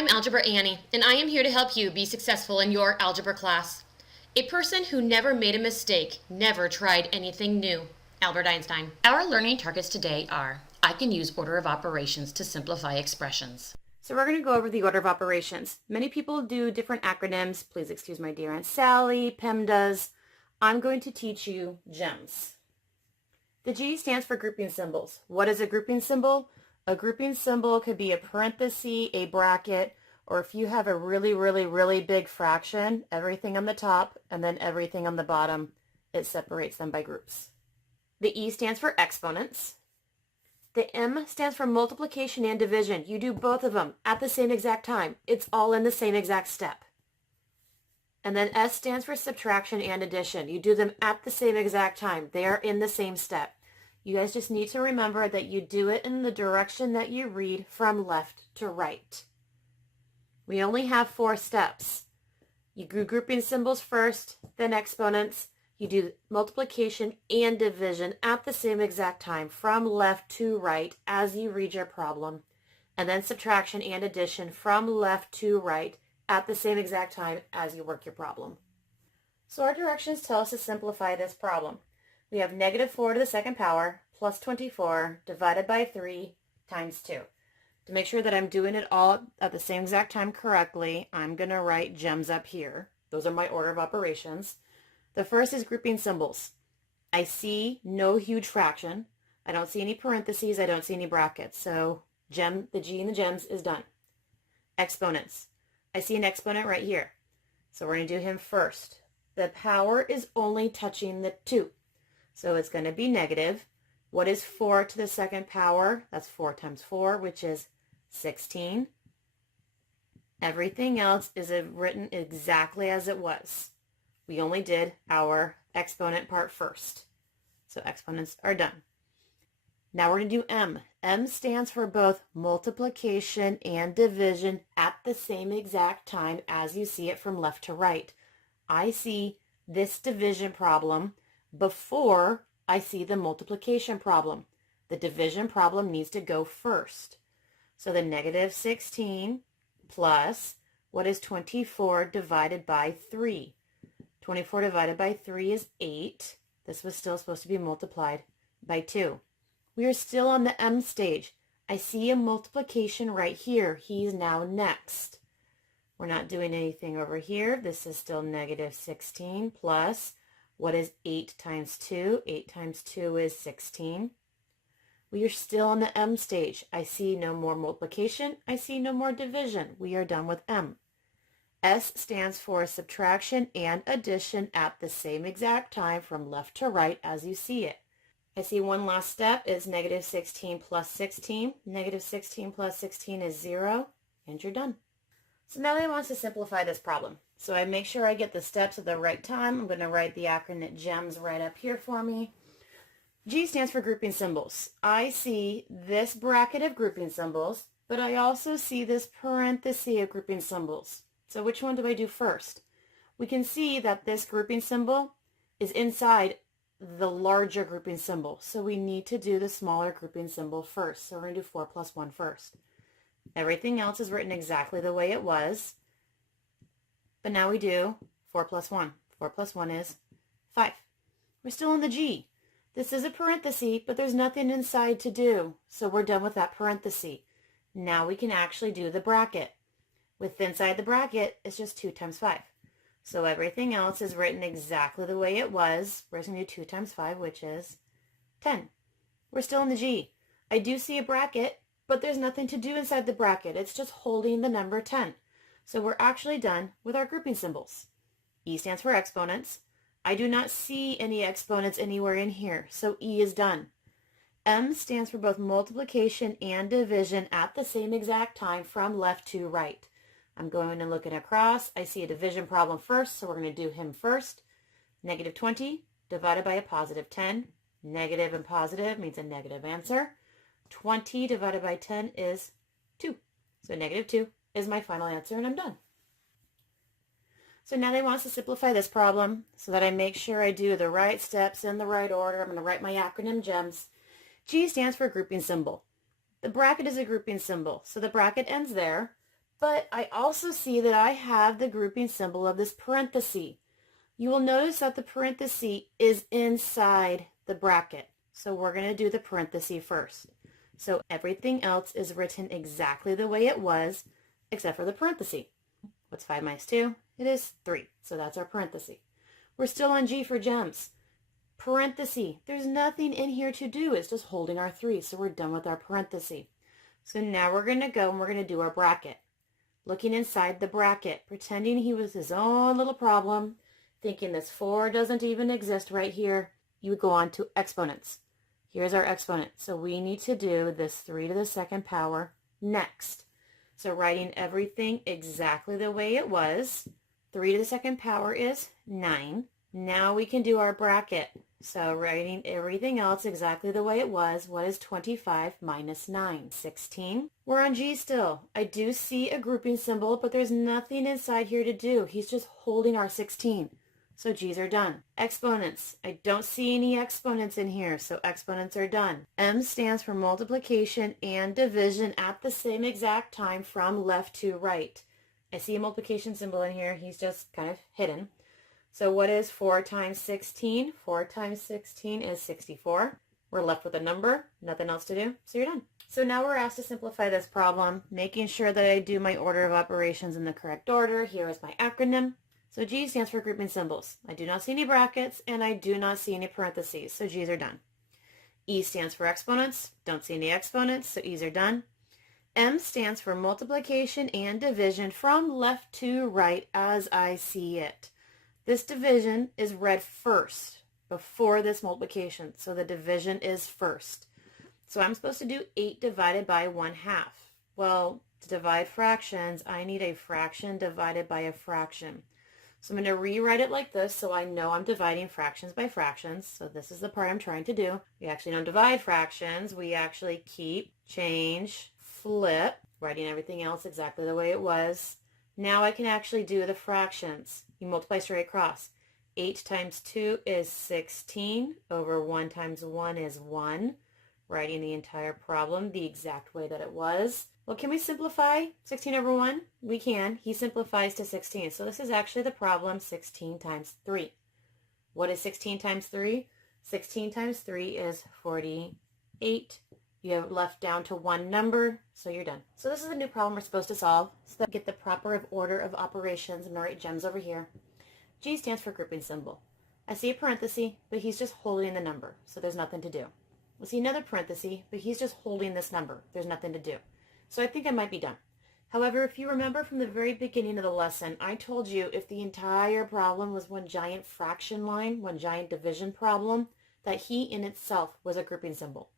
I'm Algebra Annie, and I am here to help you be successful in your algebra class. A person who never made a mistake never tried anything new. Albert Einstein. Our learning targets today are, I can use order of operations to simplify expressions. So we're going to go over the order of operations. Many people do different acronyms. Please excuse my dear Aunt Sally, PEMDAS. I'm going to teach you GEMS. The G stands for grouping symbols. What is a grouping symbol? A grouping symbol could be a parenthesis, a bracket, or if you have a really big fraction, everything on the top and then everything on the bottom, it separates them by groups. The E stands for exponents. The M stands for multiplication and division. You do both of them at the same exact time. It's all in the same exact step. And then S stands for subtraction and addition. You do them at the same exact time. They are in the same step. You guys just need to remember that you do it in the direction that you read from left to right. We only have 4 steps. You do grouping symbols first, then exponents. You do multiplication and division at the same exact time from left to right as you read your problem. And then subtraction and addition from left to right at the same exact time as you work your problem. So our directions tell us to simplify this problem. We have negative 4 to the second power plus 24 divided by 3 times 2. To make sure that I'm doing it all at the same exact time correctly, I'm going to write GEMS up here. Those are my order of operations. The first is grouping symbols. I see no huge fraction. I don't see any parentheses. I don't see any brackets. So the G in the GEMS is done. Exponents. I see an exponent right here. So we're going to do him first. The power is only touching the 2. So it's going to be negative. What is 4 to the second power? That's 4 times 4, which is 16. Everything else is written exactly as it was. We only did our exponent part first. So exponents are done. Now we're going to do M. M stands for both multiplication and division at the same exact time as you see it from left to right. I see this division problem before I see the multiplication problem. The division problem needs to go first. So the negative 16 plus, what is 24 divided by 3? 24 divided by 3 is 8. This was still supposed to be multiplied by 2. We are still on the M stage. I see a multiplication right here. He's now next. We're not doing anything over here. This is still negative 16 plus, what is 8 times 2? 8 times 2 is 16. We are still on the M stage. I see no more multiplication. I see no more division. We are done with M. S stands for subtraction and addition at the same exact time from left to right as you see it. I see one last step is negative 16 plus 16. Negative 16 plus 16 is 0, and you're done. So now I want to simplify this problem. So I make sure I get the steps at the right time. I'm going to write the acronym GEMS right up here for me. G stands for grouping symbols. I see this bracket of grouping symbols, but I also see this parenthesis of grouping symbols. So which one do I do first? We can see that this grouping symbol is inside the larger grouping symbol. So we need to do the smaller grouping symbol first. So we're going to do 4 plus 1 first. Everything else is written exactly the way it was. But now we do 4 plus 1. 4 plus 1 is 5. We're still in the G. This is a parenthesis, but there's nothing inside to do. So we're done with that parenthesis. Now we can actually do the bracket. With inside the bracket, it's just 2 times 5. So everything else is written exactly the way it was. We're going to do 2 times 5, which is 10. We're still in the G. I do see a bracket, but there's nothing to do inside the bracket. It's just holding the number 10. So we're actually done with our grouping symbols. E stands for exponents. I do not see any exponents anywhere in here, so E is done. M stands for both multiplication and division at the same exact time from left to right. I'm going and looking across. I see a division problem first, so we're going to do him first. Negative 20 divided by a positive 10. Negative and positive means a negative answer. 20 divided by 10 is 2. So negative 2 is my final answer, and I'm done. So now they want us to simplify this problem so that I make sure I do the right steps in the right order. I'm going to write my acronym GEMS. G stands for grouping symbol. The bracket is a grouping symbol, so the bracket ends there. But I also see that I have the grouping symbol of this parenthesis. You will notice that the parenthesis is inside the bracket. So we're going to do the parenthesis first. So everything else is written exactly the way it was, except for the parenthesis. What's 5 minus 2? It is 3. So that's our parenthesis. We're still on G for gems. Parenthesis. There's nothing in here to do. It's just holding our 3. So we're done with our parenthesis. So now we're going to go and we're going to do our bracket. Looking inside the bracket, pretending he was his own little problem, thinking this 4 doesn't even exist right here, you would go on to exponents. Here's our exponent. So we need to do this 3 to the second power next. So writing everything exactly the way it was, 3 to the second power is 9. Now we can do our bracket. So writing everything else exactly the way it was, what is 25 minus 9? 16. We're on G still. I do see a grouping symbol, but there's nothing inside here to do. He's just holding our 16. So G's are done. Exponents. I don't see any exponents in here, so exponents are done. M stands for multiplication and division at the same exact time from left to right. I see a multiplication symbol in here. He's just kind of hidden. So what is 4 times 16? 4 times 16 is 64. We're left with a number, nothing else to do, so you're done. So now we're asked to simplify this problem, making sure that I do my order of operations in the correct order. Here is my acronym. So G stands for grouping symbols. I do not see any brackets, and I do not see any parentheses, so G's are done. E stands for exponents. Don't see any exponents, so E's are done. M stands for multiplication and division from left to right as I see it. This division is read first before this multiplication, so the division is first. So I'm supposed to do 8 divided by 1/2. Well, to divide fractions, I need a fraction divided by a fraction. So I'm going to rewrite it like this so I know I'm dividing fractions by fractions. So this is the part I'm trying to do. We actually don't divide fractions. We actually keep, change, flip, writing everything else exactly the way it was. Now I can actually do the fractions. You multiply straight across. 8 times 2 is 16 over 1 times 1 is 1. Writing the entire problem the exact way that it was. Well, can we simplify 16 over 1? We can. He simplifies to 16. So this is actually the problem 16 times 3. What is 16 times 3? 16 times 3 is 48. You have left down to one number, so you're done. So this is a new problem we're supposed to solve so that we get the proper order of operations. I'm going to write gems over here. G stands for grouping symbol. I see a parenthesis, but he's just holding the number, so there's nothing to do. I see another parenthesis, but he's just holding this number. There's nothing to do. So I think I might be done. However, if you remember from the very beginning of the lesson, I told you if the entire problem was one giant fraction line, one giant division problem, that he in itself was a grouping symbol.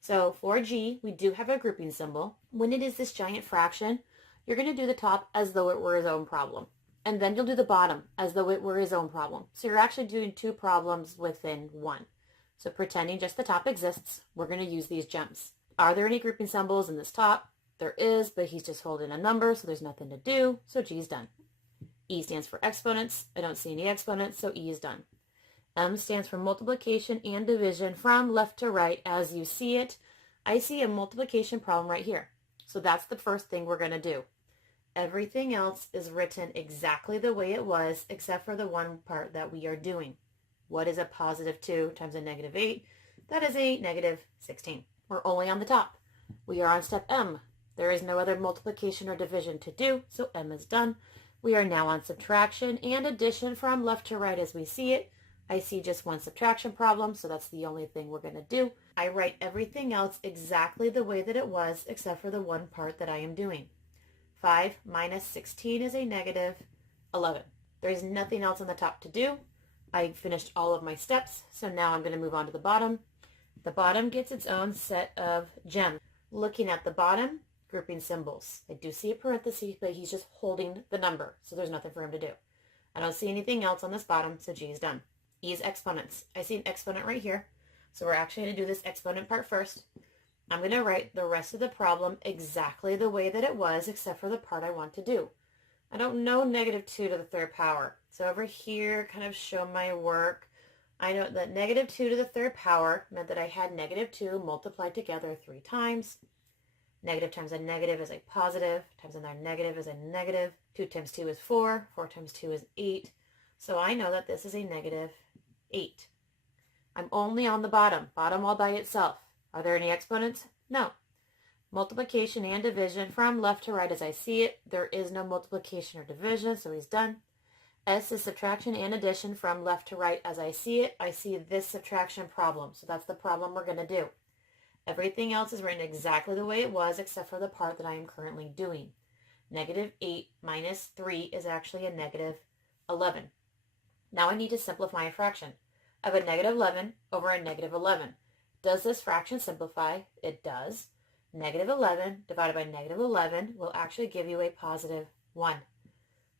So for G, we do have a grouping symbol. When it is this giant fraction, you're going to do the top as though it were his own problem. And then you'll do the bottom as though it were his own problem. So you're actually doing 2 problems within one. So pretending just the top exists, we're going to use these gems. Are there any grouping symbols in this top? There is, but he's just holding a number, so there's nothing to do, so G's done. E stands for exponents. I don't see any exponents, so E is done. M stands for multiplication and division from left to right as you see it. I see a multiplication problem right here. So that's the first thing we're going to do. Everything else is written exactly the way it was, except for the one part that we are doing. What is a positive 2 times a negative 8? That is a negative 16. We're only on the top. We are on step M. There is no other multiplication or division to do, so M is done. We are now on subtraction and addition from left to right as we see it. I see just one subtraction problem, so that's the only thing we're going to do. I write everything else exactly the way that it was, except for the one part that I am doing. 5 minus 16 is a negative 11. There's nothing else on the top to do. I finished all of my steps, so now I'm going to move on to the bottom. The bottom gets its own set of gems. Looking at the bottom, grouping symbols. I do see a parenthesis, but he's just holding the number, so there's nothing for him to do. I don't see anything else on this bottom, so G is done. E is exponents. I see an exponent right here, so we're actually going to do this exponent part first. I'm going to write the rest of the problem exactly the way that it was, except for the part I want to do. I don't know negative 2 to the third power, so over here, kind of show my work. I know that negative 2 to the third power meant that I had negative 2 multiplied together 3 times. Negative times a negative is a positive. Times another negative is a negative. 2 times 2 is 4. 4 times 2 is 8. So I know that this is a negative 8. I'm only on the bottom all by itself. Are there any exponents? No. Multiplication and division from left to right as I see it. There is no multiplication or division, so he's done. S is subtraction and addition from left to right as I see it. I see this subtraction problem, so that's the problem we're going to do. Everything else is written exactly the way it was except for the part that I am currently doing. Negative 8 minus 3 is actually a negative 11. Now I need to simplify a fraction. I have a negative 11 over a negative 11. Does this fraction simplify? It does. Negative 11 divided by negative 11 will actually give you a positive 1.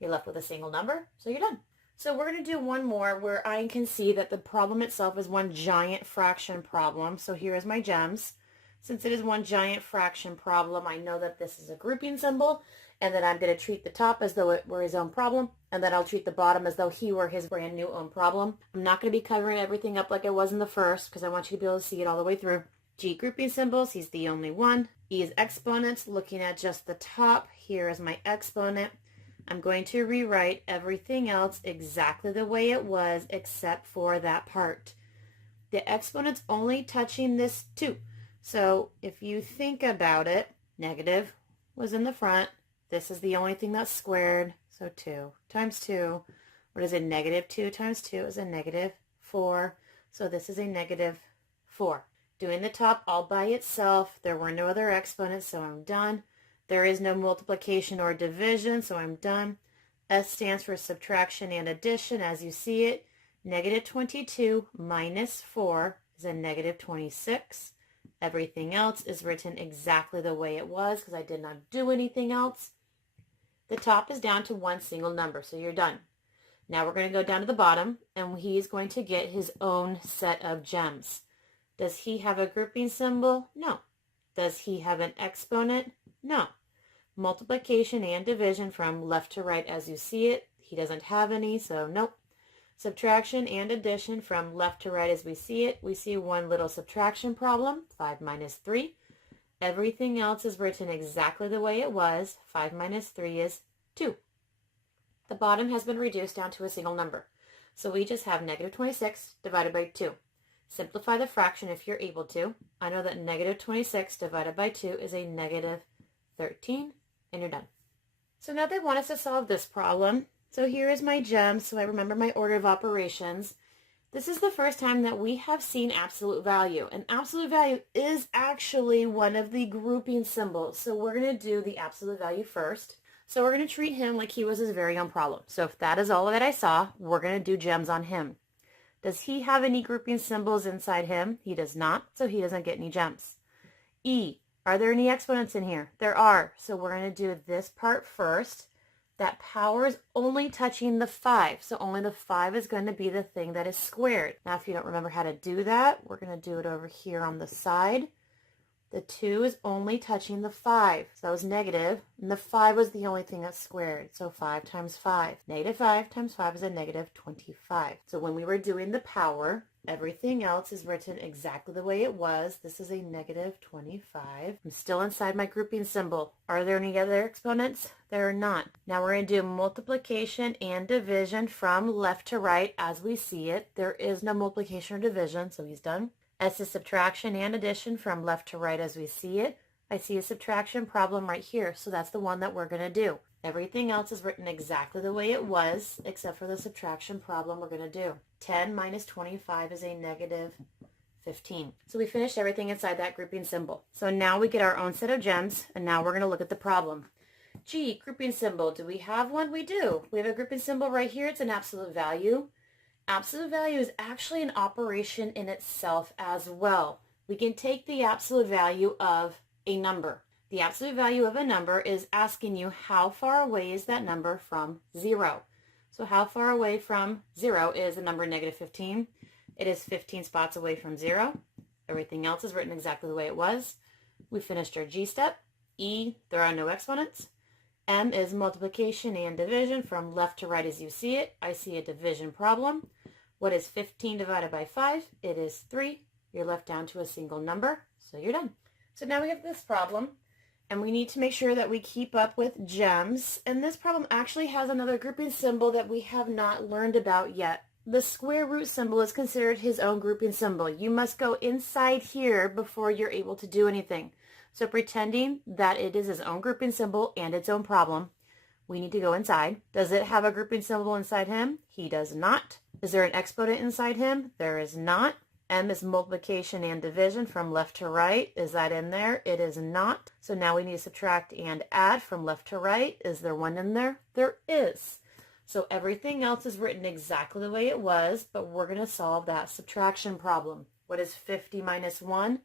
You're left with a single number, so you're done. So we're going to do one more where I can see that the problem itself is one giant fraction problem. So here is my gems. Since it is one giant fraction problem, I know that this is a grouping symbol, and then I'm going to treat the top as though it were his own problem, and then I'll treat the bottom as though he were his brand new own problem. I'm not going to be covering everything up like I was in the first because I want you to be able to see it all the way through. G, grouping symbols, he's the only one. E is exponents, looking at just the top. Here is my exponent. I'm going to rewrite everything else exactly the way it was except for that part. The exponent's only touching this 2. So if you think about it, negative was in the front. This is the only thing that's squared. So 2 times 2. What is it? Negative 2 times 2 is a negative 4. So this is a negative 4. Doing the top all by itself. There were no other exponents, so I'm done. There is no multiplication or division, so I'm done. S stands for subtraction and addition, as you see it. Negative 22 minus 4 is a negative 26. Everything else is written exactly the way it was because I did not do anything else. The top is down to one single number, so you're done. Now we're going to go down to the bottom, and he's going to get his own set of gems. Does he have a grouping symbol? No. Does he have an exponent? No. Multiplication and division from left to right as you see it. He doesn't have any, so nope. Subtraction and addition from left to right as we see it. We see one little subtraction problem, 5 minus 3. Everything else is written exactly the way it was. 5 minus 3 is 2. The bottom has been reduced down to a single number. So we just have negative 26 divided by 2. Simplify the fraction if you're able to. I know that negative 26 divided by 2 is a negative 13, and you're done. So now they want us to solve this problem. So here is my gems, so I remember my order of operations. This is the first time that we have seen absolute value, and absolute value is actually one of the grouping symbols. So we're going to do the absolute value first. So we're going to treat him like he was his very own problem. So if that is all that I saw, we're going to do gems on him. Does he have any grouping symbols inside him? He does not, so he doesn't get any gems. E, are there any exponents in here? There are, so we're going to do this part first. That power is only touching the 5, so only the 5 is going to be the thing that is squared. Now, if you don't remember how to do that, we're going to do it over here on the side. The 2 is only touching the 5, so that was negative, and the 5 was the only thing that's squared, so 5 times 5. Negative 5 times 5 is a negative 25. So when we were doing the power, everything else is written exactly the way it was. This is a negative 25. I'm still inside my grouping symbol. Are there any other exponents? There are not. Now we're going to do multiplication and division from left to right as we see it. There is no multiplication or division, so he's done. S is subtraction and addition from left to right as we see it. I see a subtraction problem right here, so that's the one that we're going to do. Everything else is written exactly the way it was, except for the subtraction problem we're going to do. 10 minus 25 is a negative 15. So we finished everything inside that grouping symbol. So now we get our own set of gems, and now we're going to look at the problem. G, grouping symbol. Do we have one? We do. We have a grouping symbol right here. It's an absolute value. Absolute value is actually an operation in itself as well. We can take the absolute value of a number. The absolute value of a number is asking you how far away is that number from 0. So how far away from 0 is the number negative 15? It is 15 spots away from 0. Everything else is written exactly the way it was. We finished our G step. E, there are no exponents. M is multiplication and division from left to right as you see it. I see a division problem. What is 15 divided by 5? It is 3. You're left down to a single number, so you're done. So now we have this problem. And we need to make sure that we keep up with gems. And this problem actually has another grouping symbol that we have not learned about yet. The square root symbol is considered his own grouping symbol. You must go inside here before you're able to do anything. So pretending that it is his own grouping symbol and its own problem, we need to go inside. Does it have a grouping symbol inside him? He does not. Is there an exponent inside him? There is not. M is multiplication and division from left to right. Is that in there? It is not. So now we need to subtract and add from left to right. Is there one in there? There is. So everything else is written exactly the way it was, but we're going to solve that subtraction problem. What is 50 minus 1?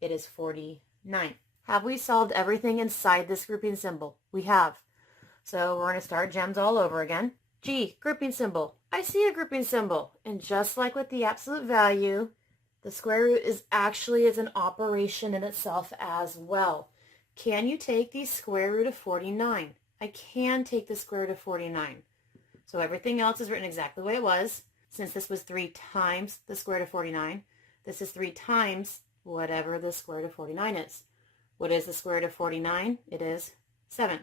It is 49. Have we solved everything inside this grouping symbol? We have. So we're going to start gems all over again. G, grouping symbol. I see a grouping symbol. And just like with the absolute value, the square root is an operation in itself as well. Can you take the square root of 49? I can take the square root of 49. So everything else is written exactly the way it was. Since this was 3 times the square root of 49, this is 3 times whatever the square root of 49 is. What is the square root of 49? It is 7.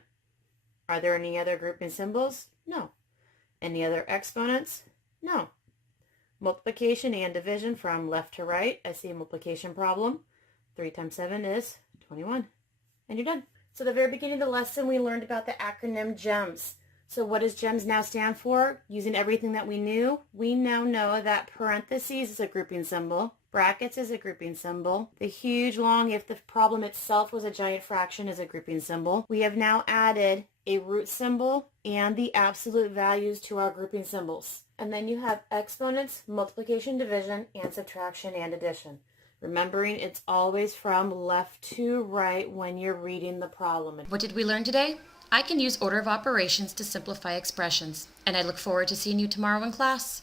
Are there any other grouping symbols? No. Any other exponents? No. Multiplication and division from left to right. I see a multiplication problem. 3 times 7 is 21. And you're done. So at the very beginning of the lesson, we learned about the acronym GEMS. So what does GEMS now stand for? Using everything that we knew, we now know that parentheses is a grouping symbol. Brackets is a grouping symbol. The huge long, if the problem itself was a giant fraction, is a grouping symbol. We have now added a root symbol and the absolute values to our grouping symbols. And then you have exponents, multiplication, division, and subtraction and addition. Remembering it's always from left to right when you're reading the problem. What did we learn today? I can use order of operations to simplify expressions, and I look forward to seeing you tomorrow in class.